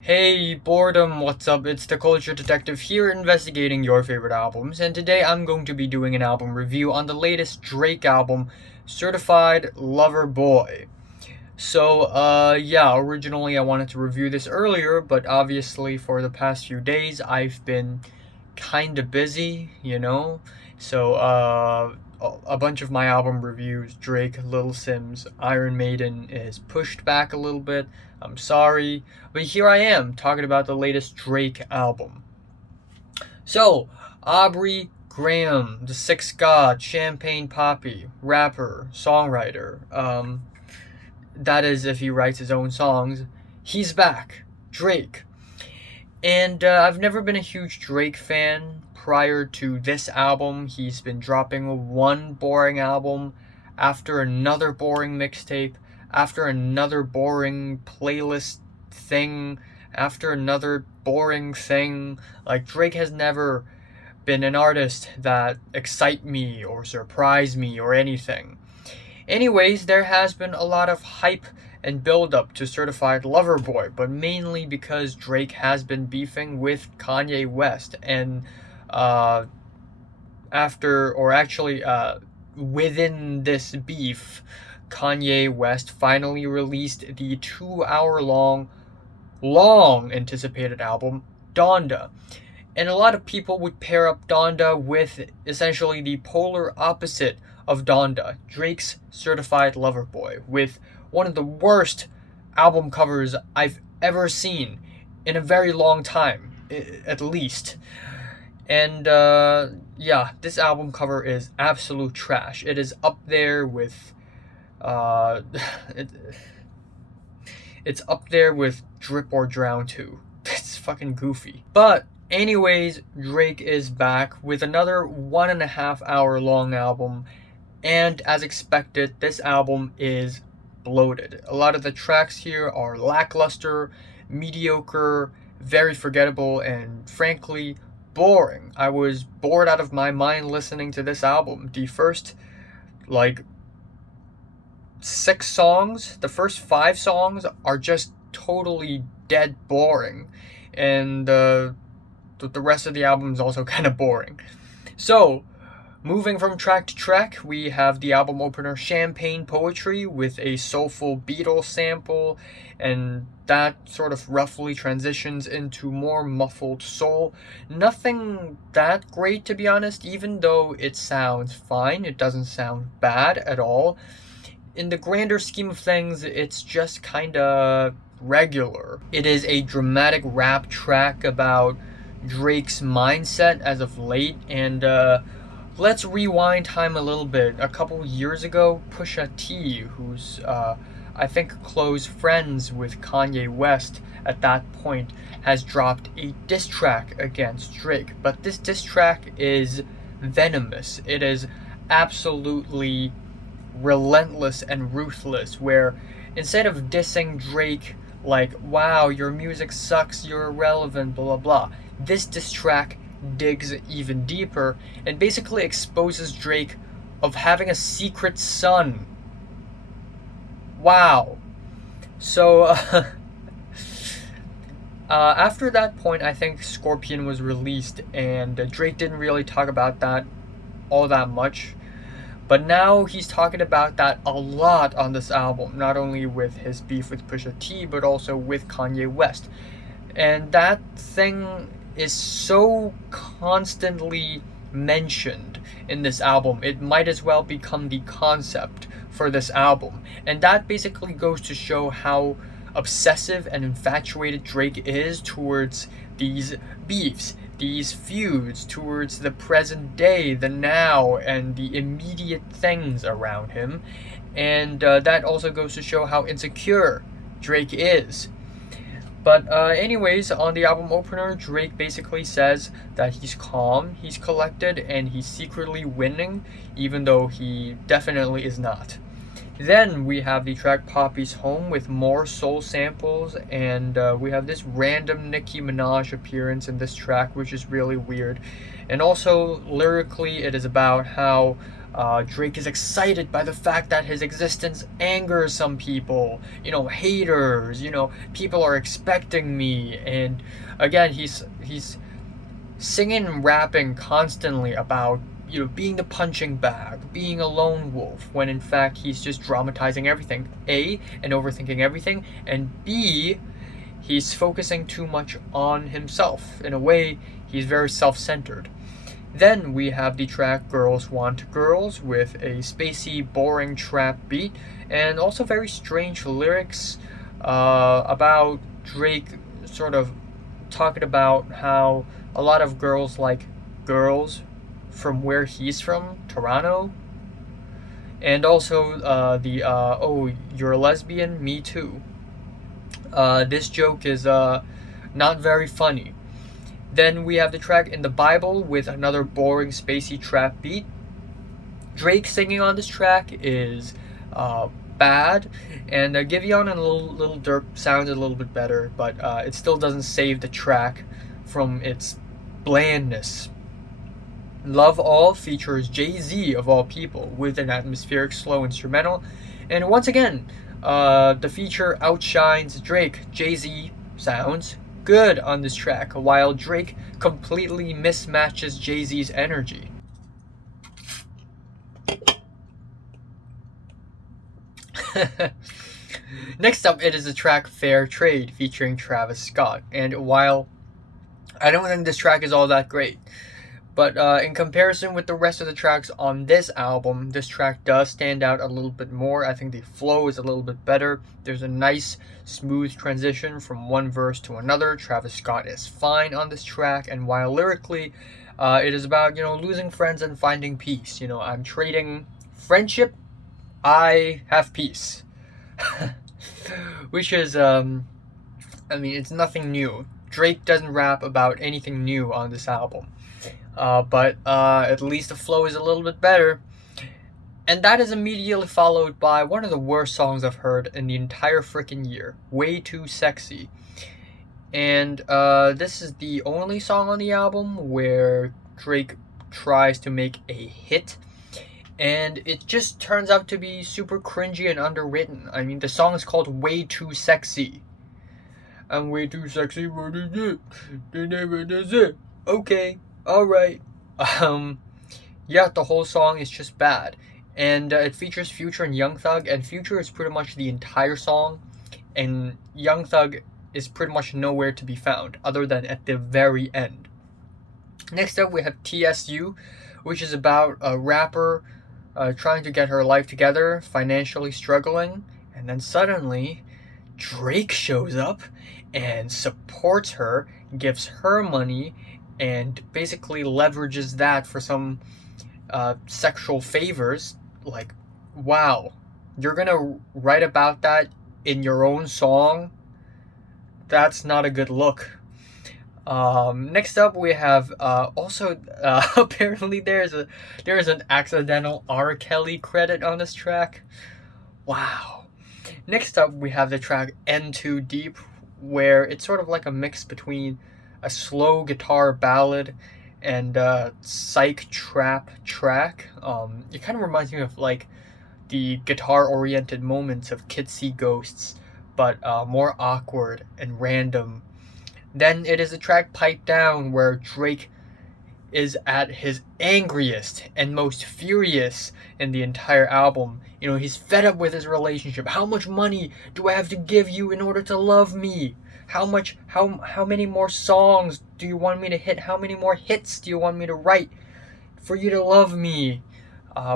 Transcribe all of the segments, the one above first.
Hey boredom, what's up? It's the Culture Detective here investigating your favorite albums, and today I'm going to be doing an album review on the latest Drake album, Certified Lover Boy. Yeah, originally I wanted to review this earlier, but obviously for the past few days I've been kinda busy, you know? A bunch of my album reviews, Drake, Lil Sims, Iron Maiden, is pushed back a little bit. I'm sorry, but here I am talking about the latest Drake album. So, Aubrey Graham, the Sixth God, Champagne Poppy, rapper, songwriter, that is if he writes his own songs, he's back, Drake. And I've never been a huge Drake fan. Prior to this album, he's been dropping one boring album after another boring mixtape, after another boring playlist thing, after another boring thing. Like, Drake has never been an artist that excite me or surprise me or anything. Anyways, there has been a lot of hype and build up to Certified Lover Boy, but mainly because Drake has been beefing with Kanye West, and within this beef, Kanye West finally released the 2 hour long anticipated album, Donda. And a lot of people would pair up Donda with essentially the polar opposite of Donda, Drake's Certified Lover Boy, with one of the worst album covers I've ever seen in a very long time, at least. And yeah, this album cover is absolute trash. It is up there with it, it's up there with Drip or Drown 2. It's fucking goofy. But anyways, Drake is back with another 1.5 hour long album, and as expected, this album is bloated. A lot of the tracks here are lackluster, mediocre, very forgettable, and frankly, boring. I was bored out of my mind listening to this album. The first, 6 songs, the first 5 songs are just totally dead boring, and the rest of the album is also kind of boring. So, moving from track to track, we have the album opener Champagne Poetry with a soulful Beatles sample, and that sort of roughly transitions into more muffled soul. Nothing that great, to be honest, even though it sounds fine. It doesn't sound bad at all. In the grander scheme of things, it's just kinda regular. It is a dramatic rap track about Drake's mindset as of late, and let's rewind time a little bit. A couple years ago, Pusha T, who's I think close friends with Kanye West at that point, has dropped a diss track against Drake. But this diss track is venomous. It is absolutely relentless and ruthless, where instead of dissing Drake like, wow, your music sucks, you're irrelevant, blah blah blah, this diss track digs even deeper and basically exposes Drake of having a secret son. Wow. So after that point, I think Scorpion was released, and Drake didn't really talk about that all that much. But now he's talking about that a lot on this album, not only with his beef with Pusha T, but also with Kanye West. And that thing is so constantly mentioned in this album, it might as well become the concept for this album. And that basically goes to show how obsessive and infatuated Drake is towards these beefs, these feuds, towards the present day, the now, and the immediate things around him. And that also goes to show how insecure Drake is. But anyways, on the album opener, Drake basically says that he's calm, he's collected, and he's secretly winning, even though he definitely is not. Then we have the track Poppy's Home with more soul samples, and we have this random Nicki Minaj appearance in this track, which is really weird. And also, lyrically, it is about how Drake is excited by the fact that his existence angers some people, haters, people are expecting me. And again, he's singing and rapping constantly about, being the punching bag, being a lone wolf, when in fact he's just dramatizing everything. A, and overthinking everything, and B, he's focusing too much on himself. In a way, he's very self-centered. Then we have the track Girls Want Girls with a spacey, boring trap beat, and also very strange lyrics about Drake sort of talking about how a lot of girls like girls from where he's from, Toronto. And also oh, you're a lesbian? Me too. This joke is not very funny. Then we have the track In the Bible with another boring, spacey trap beat. Drake singing on this track is bad, and Giveon and Lil Durk sounded a little bit better, but it still doesn't save the track from its blandness. Love All features Jay-Z of all people with an atmospheric slow instrumental, and once again, the feature outshines Drake. Jay-Z sounds good on this track, while Drake completely mismatches Jay-Z's energy. Next up, it is the track Fair Trade featuring Travis Scott, and while I don't think this track is all that great, but in comparison with the rest of the tracks on this album, this track does stand out a little bit more. I think the flow is a little bit better. There's a nice, smooth transition from one verse to another. Travis Scott is fine on this track, and while lyrically, it is about, losing friends and finding peace. I'm trading friendship, I have peace. Which is, it's nothing new. Drake doesn't rap about anything new on this album. But at least the flow is a little bit better. And that is immediately followed by one of the worst songs I've heard in the entire freaking year, Way Too Sexy. And this is the only song on the album where Drake tries to make a hit, and it just turns out to be super cringy and underwritten. The song is called Way Too Sexy. I'm way too sexy, what is it? They never does it. Okay. Alright. Yeah, the whole song is just bad. And it features Future and Young Thug, and Future is pretty much the entire song, and Young Thug is pretty much nowhere to be found, other than at the very end. Next up, we have TSU, which is about a rapper trying to get her life together, financially struggling, and then suddenly, Drake shows up and supports her, gives her money, and basically leverages that for some sexual favors. Like, wow, you're gonna write about that in your own song? That's not a good look. Next up, we have also apparently there is an accidental R. Kelly credit on this track. Wow. Next up, we have the track N Too Deep, where it's sort of like a mix between a slow guitar ballad and a psych trap track. It kind of reminds me of like the guitar-oriented moments of Kids See Ghosts, but more awkward and random. Then it is the track Pipe Down, where Drake is at his angriest and most furious in the entire album. He's fed up with his relationship. How much money do I have to give you in order to love me? How many more songs do you want me to hit? How many more hits do you want me to write for you to love me?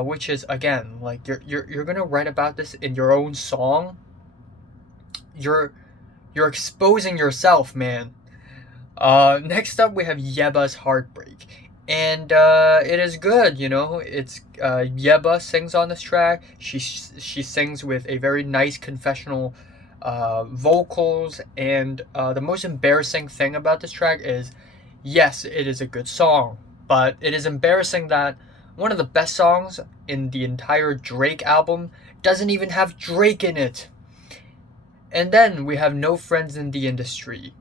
Which is, again, like, you're gonna write about this in your own song? You're exposing yourself, man. Next up, we have Yeba's Heartbreak. And it is good, It's Yeba sings on this track. She sings with a very nice confessional vocals, and the most embarrassing thing about this track is, yes, it is a good song, but it is embarrassing that one of the best songs in the entire Drake album doesn't even have Drake in it. And then we have No Friends in the Industry.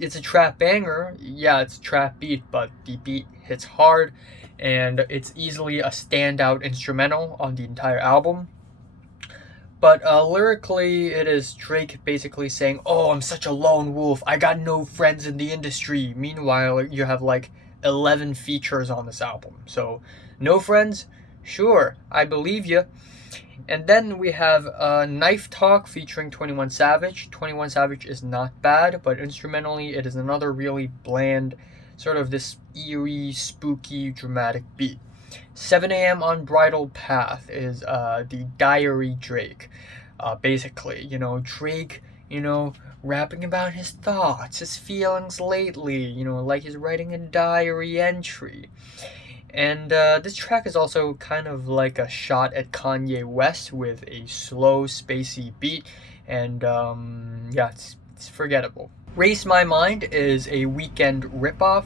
It's a trap banger. Yeah, it's a trap beat, but the beat hits hard, and it's easily a standout instrumental on the entire album. But lyrically, it is Drake basically saying, "Oh, I'm such a lone wolf. I got no friends in the industry." Meanwhile, you have like 11 features on this album. So, no friends? Sure, I believe you. And then we have Knife Talk featuring 21 Savage. 21 Savage is not bad, but instrumentally, it is another really bland, sort of this eerie, spooky, dramatic beat. 7 a.m. Unbridled Path is the Diary Drake. Basically, Drake, rapping about his thoughts, his feelings lately, like he's writing a diary entry. And this track is also kind of like a shot at Kanye West with a slow, spacey beat, and yeah, it's forgettable. Race My Mind is a Weeknd ripoff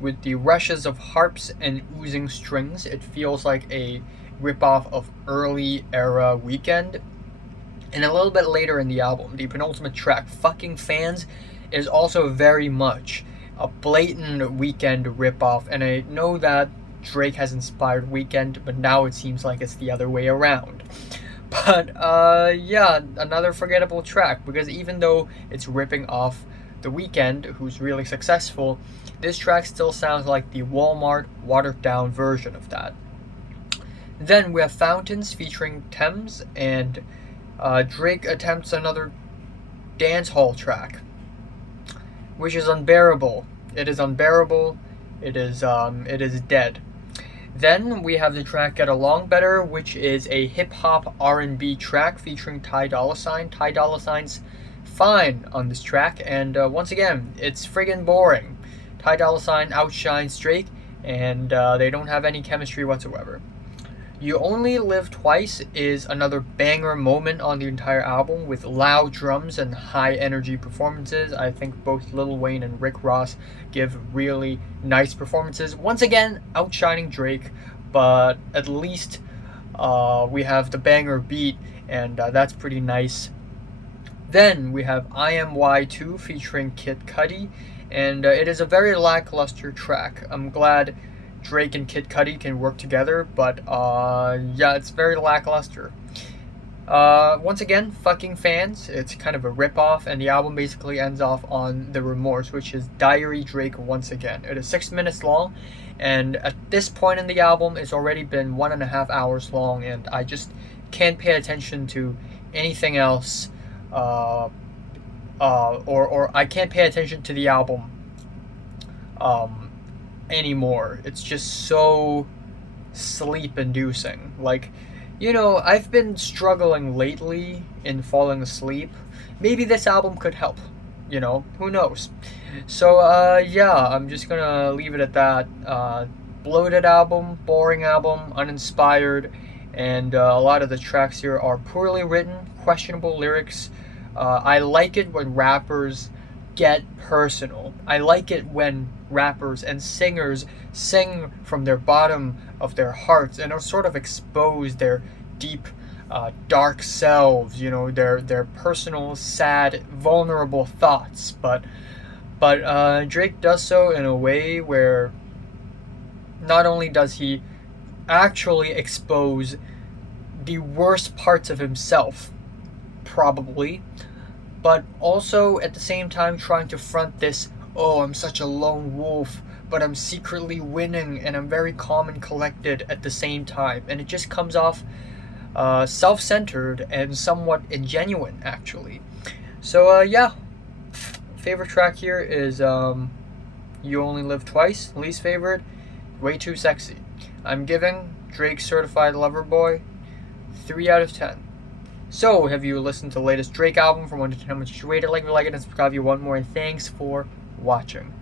with the rushes of harps and oozing strings. It feels like a ripoff of early era Weeknd. And a little bit later in the album, the penultimate track, Fucking Fans, is also very much a blatant Weeknd ripoff. And I know that Drake has inspired Weeknd, but now it seems like it's the other way around. But yeah, another forgettable track, because even though it's ripping off The Weeknd, who's really successful, this track still sounds like the Walmart watered down version of that. Then we have Fountains featuring Thames, and Drake attempts another dance hall track, which is unbearable. It is unbearable. It is dead. Then we have the track Get Along Better, which is a hip-hop R&B track featuring Ty Dolla $ign. Ty Dolla $ign's fine on this track, and once again, it's friggin' boring. Ty Dolla $ign outshines Drake, and they don't have any chemistry whatsoever. You Only Live Twice is another banger moment on the entire album with loud drums and high energy performances. I think both Lil Wayne and Rick Ross give really nice performances. Once again, outshining Drake, but at least we have the banger beat, and that's pretty nice. Then we have IMY2 featuring Kid Cudi, and it is a very lackluster track. I'm glad Drake and Kid Cudi can work together, but yeah, it's very lackluster. Once again, Fucking Fans, it's kind of a ripoff, and the album basically ends off on The Remorse, which is Diary Drake once again. It is 6 minutes long, and at this point in the album, it's already been 1.5 hours long, and I just can't pay attention to anything else, or I can't pay attention to the album anymore. It's just so sleep-inducing. Like, I've been struggling lately in falling asleep. Maybe this album could help. Who knows? So, yeah, I'm just gonna leave it at that. Bloated album, boring album, uninspired, and a lot of the tracks here are poorly written, questionable lyrics. I like it when rappers get personal. I like it when rappers and singers sing from their bottom of their hearts and sort of expose their deep, dark selves, their personal, sad, vulnerable thoughts. But Drake does so in a way where not only does he actually expose the worst parts of himself, probably, but also at the same time trying to front this, "Oh, I'm such a lone wolf, but I'm secretly winning, and I'm very calm and collected at the same time." And it just comes off self-centered and somewhat ingenuine, actually. So, yeah. Favorite track here is You Only Live Twice. Least favorite, Way Too Sexy. I'm giving Drake's Certified Lover Boy 3 out of 10. So, have you listened to the latest Drake album? From 1 to 10, how much you rate it? Like it, and subscribe if you want more. And thanks for watching.